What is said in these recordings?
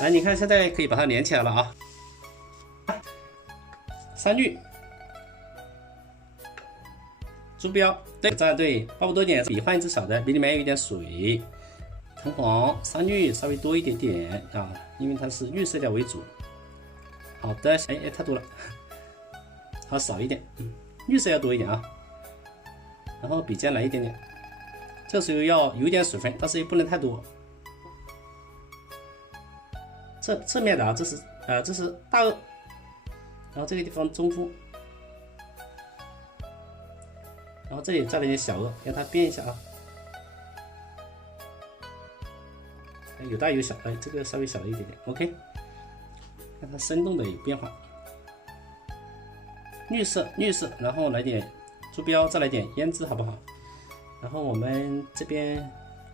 来，你看现在可以把它连起来了啊。三绿，朱标，对，这样对，差不多点，笔换一支小的，笔里面有一点水。橙黄、三绿稍微多一点点啊，因为它是绿色调为主。好的，哎，太多了，好少一点，绿色要多一点啊。然后笔尖来一点点，这时候要有点水分，但是也不能太多。侧面的啊，这是大颚。然后这个地方中锋，然后这里再来点小颚，让它变一下啊，有大有小，哎，这个稍微小了一点点 ，OK， 看它生动的有变化，绿色，然后来点朱标，再来点胭脂，好不好？然后我们这边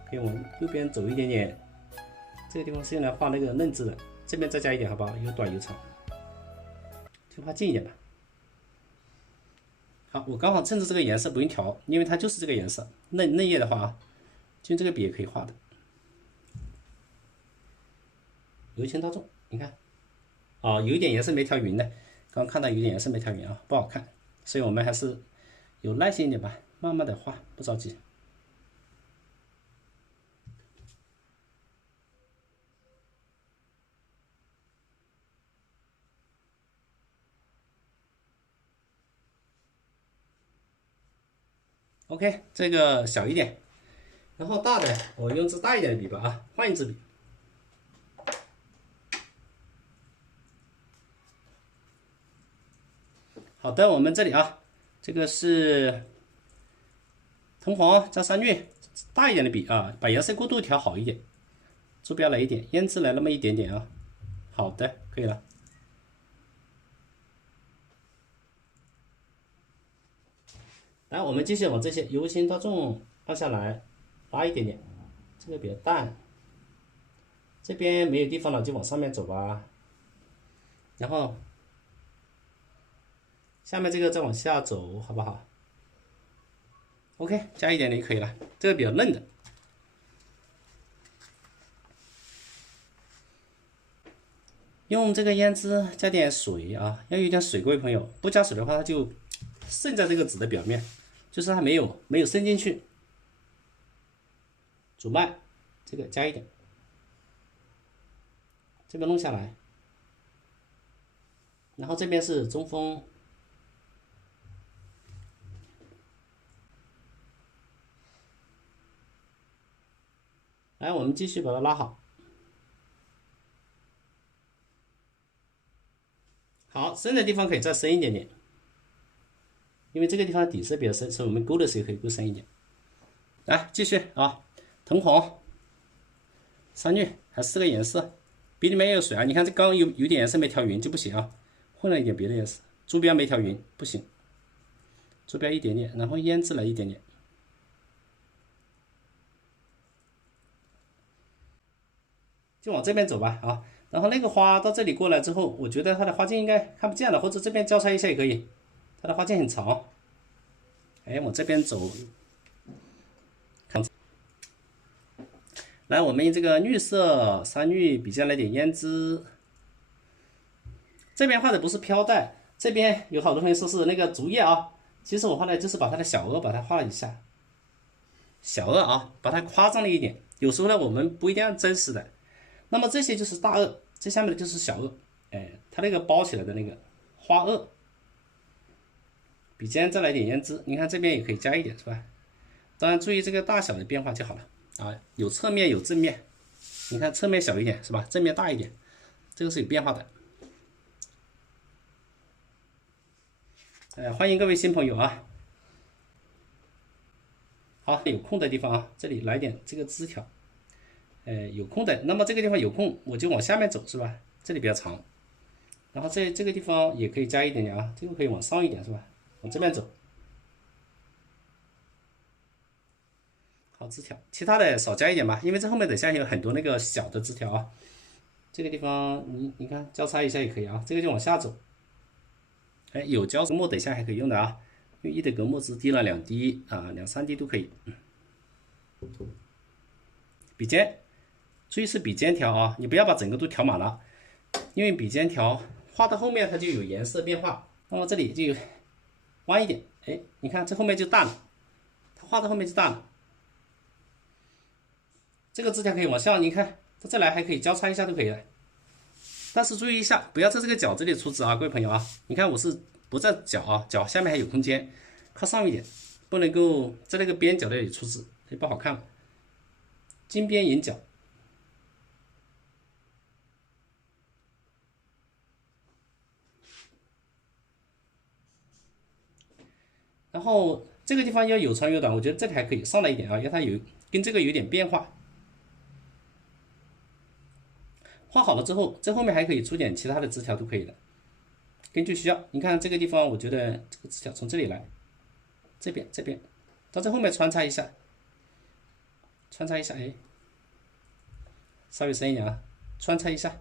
可以往右边走一点点，这个地方是用来画那个嫩字的，这边再加一点，好不好？有短有长。就画近一点吧。好，我刚好趁着这个颜色不用调，因为它就是这个颜色。嫩叶的话啊，就用这个笔也可以画的。由轻到重，你看，啊，有一点颜色没调匀的，刚看到有点颜色没调匀啊，不好看，所以我们还是有耐心一点吧，慢慢的画，不着急。OK， 这个小一点，然后大的我用支大一点的笔吧啊，换一支笔。好的，我们这里啊，这个是橙黄加三绿，大一点的笔啊，把颜色过渡调好一点，朱标来一点，胭脂来那么一点点啊。好的，可以了。来，我们继续往这些由轻到重放下来，拉一点点，这个比较淡。这边没有地方了，就往上面走吧。然后下面这个再往下走，好不好 ？OK， 加一点点就可以了。这个比较嫩的。用这个胭脂加点水啊，要有点水，各位朋友，不加水的话，它就渗在这个纸的表面，就是它没有渗进去。主脉这个加一点，这边弄下来，然后这边是中锋，来，我们继续把它拉好。好，深的地方可以再深一点点，因为这个地方底色比较深，所以我们勾的时候可以勾深一点。来，继续啊，橙黄、三绿，还是这个颜色，笔里面也有水啊。你看这刚有点颜色没调匀就不行啊，混了一点别的颜色，朱标没调匀不行，朱标一点点，然后胭脂来一点点，就往这边走吧啊。然后那个花到这里过来之后，我觉得它的花茎应该看不见了，或者这边交叉一下也可以，它的花茎很长。哎，往这边走。来，我们用这个绿色三绿笔尖来点胭脂。这边画的不是飘带，这边有好多同学说是那个竹叶啊，其实我画的就是把它的小颚把它画了一下，小颚啊，把它夸张了一点。有时候呢，我们不一定要真实的。那么这些就是大颚，这下面的就是小颚，哎，它那个包起来的那个花颚。笔尖再来点胭脂，你看这边也可以加一点，是吧？当然注意这个大小的变化就好了啊，有侧面有正面，你看侧面小一点是吧？正面大一点，这个是有变化的。欢迎各位新朋友啊！好，有空的地方啊，这里来点这个枝条，有空的，那么这个地方有空我就往下面走是吧？这里比较长，然后这个地方也可以加一点点啊，这个可以往上一点是吧？往这边走。好，枝条，其他的少加一点吧，因为这后面等下有很多那个小的枝条啊。这个地方你看交叉一下也可以啊，这个就往下走。哎，有胶墨等下还可以用的啊，用一的隔墨汁滴了2滴啊，2、3滴都可以。笔尖注意是笔尖调啊，你不要把整个都调满了，因为笔尖调画到后面它就有颜色变化。那么这里就弯一点，哎，你看这后面就淡了，它画到后面就淡了。这个字条可以往下，你看再来还可以交叉一下都可以了。但是注意一下，不要在这个角这里出字啊，各位朋友啊，你看我是不在角啊，角下面还有空间，靠上一点，不能够在那个边角那里出字，也不好看了。金边银角。然后这个地方要有长有短，我觉得这里还可以上来一点啊，让它有跟这个有点变化。画好了之后，这后面还可以出点其他的枝条都可以的，根据需要。你看这个地方，我觉得这个枝条从这里来，这边到这后面穿插一下，哎，稍微深一点啊，穿插一下，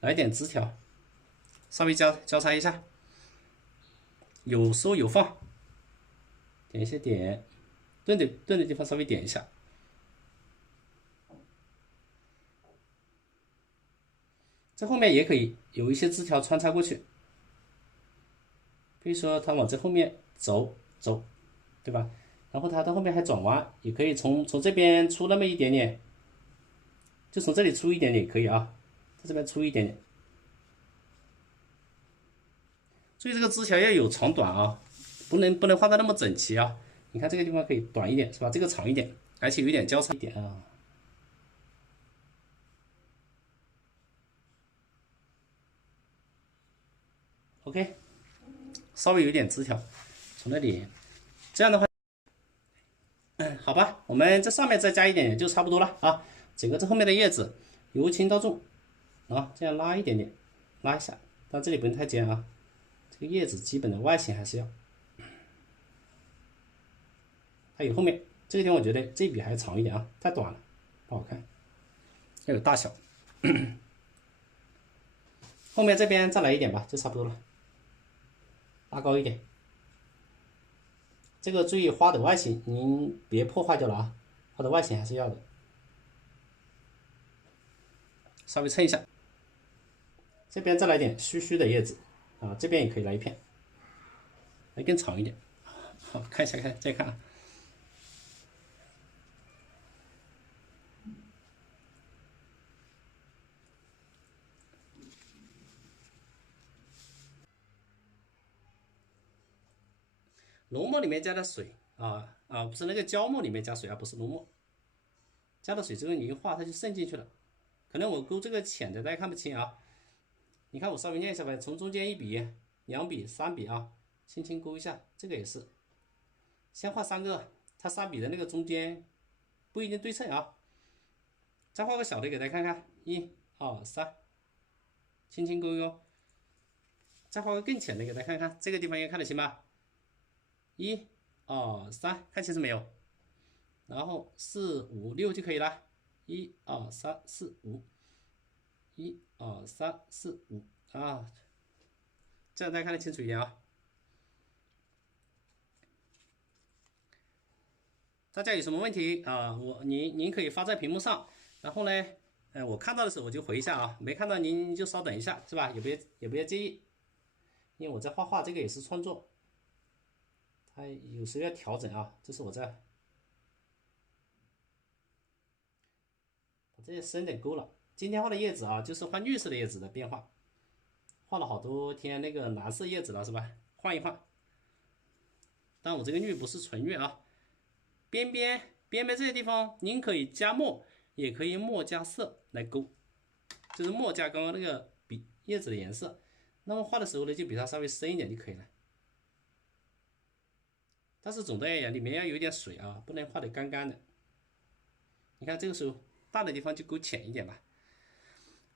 来点枝条，稍微交叉一下，有收有放，点一些点，钝的地方稍微点一下。这后面也可以有一些枝条穿插过去，比如说它往这后面走，对吧？然后它到后面还转弯，也可以从这边出那么一点点，就从这里出一点点也可以啊，在这边出一点点。所以这个枝条要有长短啊，不能画的那么整齐啊。你看这个地方可以短一点，是吧？这个长一点，而且有点交叉一点啊。OK， 稍微有点枝条，从那里，这样的话，好吧，我们这上面再加一点点就差不多了啊。整个这后面的叶子由轻到重啊，这样拉一点点，拉一下，但这里不用太尖啊。这个叶子基本的外形还是要。还有后面这个地方，我觉得这笔还长一点啊，太短了，不好看，要有大小。后面这边再来一点吧，就差不多了。拉高一点，这个注意花的外形，您别破坏掉了啊，花的外形还是要的。稍微衬一下，这边再来点虚虚的叶子啊，这边也可以来一片，来更长一点。好，看一下，再看啊。浓墨里面加的水不是那个胶墨里面加水啊，不是浓墨，加了水之后你一画它就渗进去了。可能我勾这个浅的大家看不清啊，你看我稍微念一下呗，从中间一笔、2笔、3笔啊，轻轻勾一下，这个也是，先画3个，它3笔的那个中间不一定对称啊，再画个小的给大家看看，1、2、3，轻轻勾一勾，再画个更浅的给大家看看，这个地方应该看得清吧？1、2、3，看清楚没有？然后4、5、6就可以了。1、2、3、4、5，1、2、3、4、5啊，这样大家看得清楚一点啊。大家有什么问题啊？您可以发在屏幕上，然后呢，我看到的时候我就回一下啊，没看到您就稍等一下，是吧？也不要介意，因为我在画画，这个也是创作，它有时候要调整啊。这是我在把这些深点勾了。今天画的叶子啊，就是换绿色的叶子的变化，画了好多天那个蓝色叶子了，是吧？换一换。但我这个绿不是纯绿啊，边边这些地方，您可以加墨，也可以墨加色来勾，就是墨加刚刚那个笔叶子的颜色。那么画的时候呢，就比它稍微深一点就可以了。但是总的而言，里面要有一点水啊，不能画得干干的。你看这个时候大的地方就勾浅一点吧。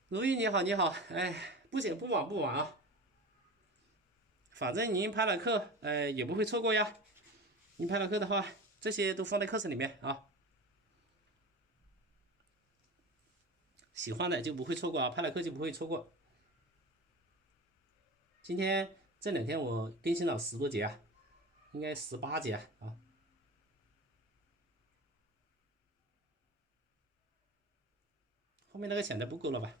如意你好，哎，不减不晚啊。反正您拍了课，也不会错过呀。您拍了课的话，这些都放在课程里面啊。喜欢的就不会错过啊，拍了课就不会错过。今天这2天我更新了10多节啊，应该18节啊。后面那个浅的不勾了吧？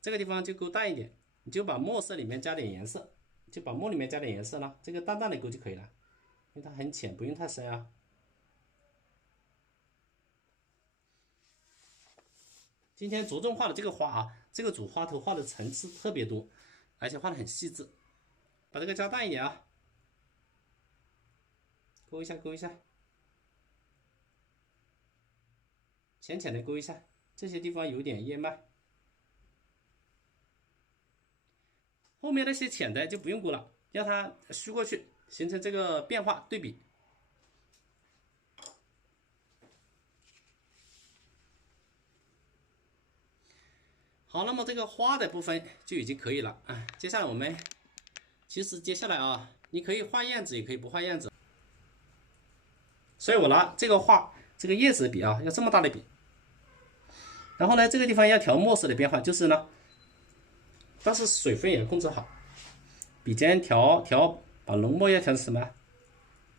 这个地方就勾淡一点，你就把墨色里面加点颜色，就把墨里面加点颜色了，这个淡淡的勾就可以了，因为它很浅，不用太深啊。今天着重画的这个花啊，这个主花头画的层次特别多，而且画的很细致。把这个加淡一点啊，勾一下，勾一下，浅浅的勾一下，这些地方有点叶脉。后面那些浅的就不用勾了，让它虚过去，形成这个变化对比。好，那么这个花的部分就已经可以了啊。接下来我们，其实接下来啊，你可以画燕子，也可以不画燕子。所以我拿这个画这个叶子的笔啊，要这么大的笔。然后呢，这个地方要调墨色的变化，就是呢，但是水分也控制好，笔尖把浓墨要调成什么？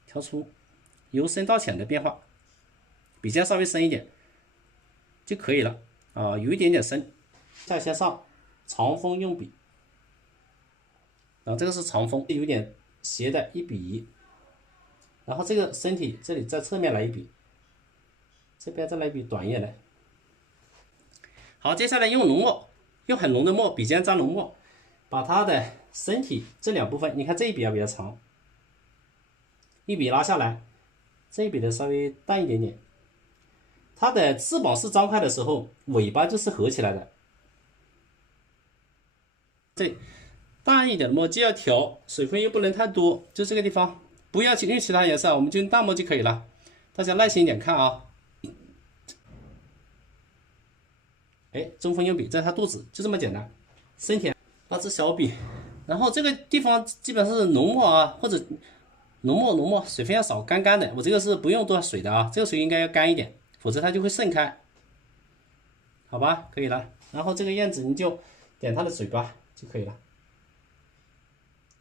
调出由深到浅的变化，笔尖稍微深一点就可以了啊，有一点点深。下先上长锋用笔，然后这个是长锋，有点斜的1比1，然后这个身体这里在侧面来一笔，这边再来一笔短一点的。好，接下来用浓墨，用很浓的墨，笔尖沾浓墨，把它的身体这两部分，你看这一笔要比较长，一笔拉下来，这一笔的稍微淡一点点。它的翅膀是张开的时候，尾巴就是合起来的。这淡一点的墨既要调，水分又不能太多，就这个地方不要用其他颜色，我们就用淡墨就可以了。大家耐心一点看啊。哎，中锋用笔在它肚子，就这么简单。深浅拿支小笔，然后这个地方基本上是浓墨啊，或者浓墨，水分要少，干干的。我这个是不用多少水的啊，这个水应该要干一点，否则它就会渗开。好吧，可以了。然后这个燕子你就点它的嘴巴就可以了。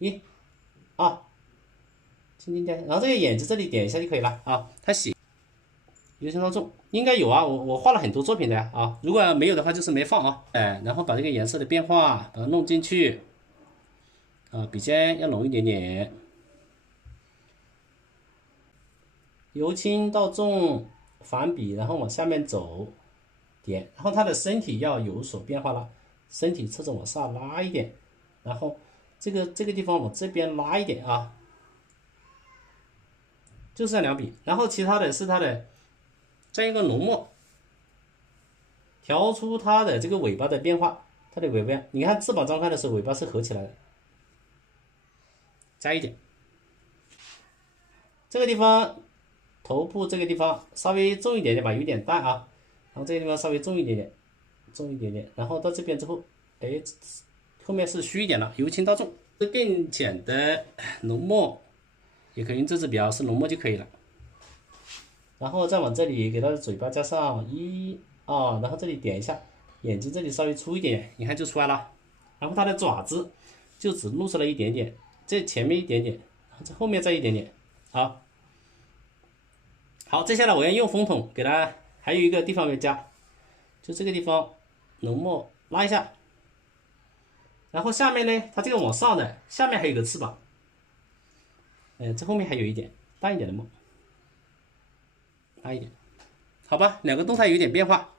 1、2，轻轻点，然后这个眼睛这里点一下就可以了啊。它写油性稍重，应该有啊，我画了很多作品的啊，如果没有的话就是没放啊。哎，然后把这个颜色的变化把它弄进去，啊，笔尖要浓一点点，由轻到重，反笔，然后往下面走，点，然后它的身体要有所变化了，身体侧着往上拉一点，然后这个地方往这边拉一点啊，就这两笔，然后其他的是它的再用个浓墨调出它的这个尾巴的变化，它的尾巴，你看翅膀张开的时候尾巴是合起来的，加一点，这个地方头部这个地方稍微重一点点吧，有点淡啊，然后这个地方稍微重一点点，然后到这边之后，哎，后面是虚一点了，由轻到重，这更浅的浓墨也可以用这支笔啊，是浓墨就可以了。然后再往这里给它的嘴巴加上1、2，然后这里点一下，眼睛这里稍微粗一点，你看就出来了。然后它的爪子就只露出来一点点，这前面一点点，这后面再一点点。好，接下来我要用锋筒给它，还有一个地方没加，就这个地方浓墨拉一下，然后下面呢，它这个往上的，下面还有个翅膀，这后面还有一点淡一点的墨。拉一点，好吧，两个动态有点变化。